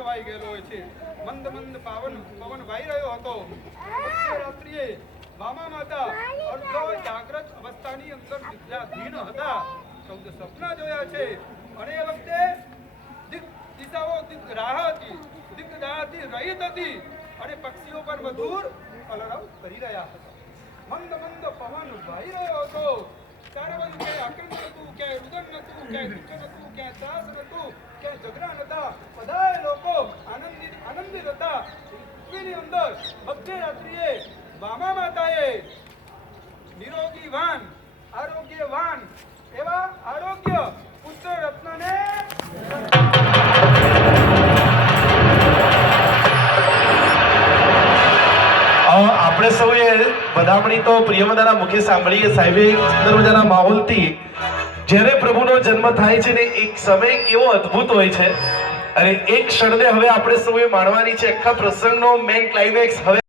છવાઈ ગયેલો હોય છે। મંદ મંદ પવન વાઈ રહ્યો હતો। રાત્રિએ મામા માતા અર્ધો જાગ્રત અવસ્થાની અંદર નિદ્રાધીન હતા। 14 સપના જોયા છે અને એ વખતે દિશાઓ રાહ હતી, દિગ્દાહથી રહિત હતી અને પક્ષીઓ પર મધુર કલરવ કરી રહ્યા હતા। મંદ મંદ પવન વાઈ રહ્યો હતો। ચારે બાજુ ક્યાંય આક્રમણ નહોતું, ક્યાંય રુદન નહોતું, ક્યાંય દુઃખ નહોતું, ક્યાંય ત્રાસ નહોતું, ક્યાંય ઝઘડા નહોતા। બધાય લોકો આનંદિત હતા। પૃથ્વીની અંદર મધ્યરાત્રિએ મામા માતાએ નિરોગીવાન, આરોગ્યવાન એવા આરોગ્ય પુત્ર રત્નને આપણે સૌએ વધામણી તો પ્રિયમદાના મુખે સાંભળીએ સાહેબે સુંદર મજાના માહોલથી જ્યારે પ્રભુનો જન્મ થાય છે ને એક સમય કેવો અદ્ભુત હોય છે અને એક ક્ષણને હવે આપણે સૌએ માણવાની છે। આખા પ્રસંગનો મેઇન ક્લાઇમેક્સ હવે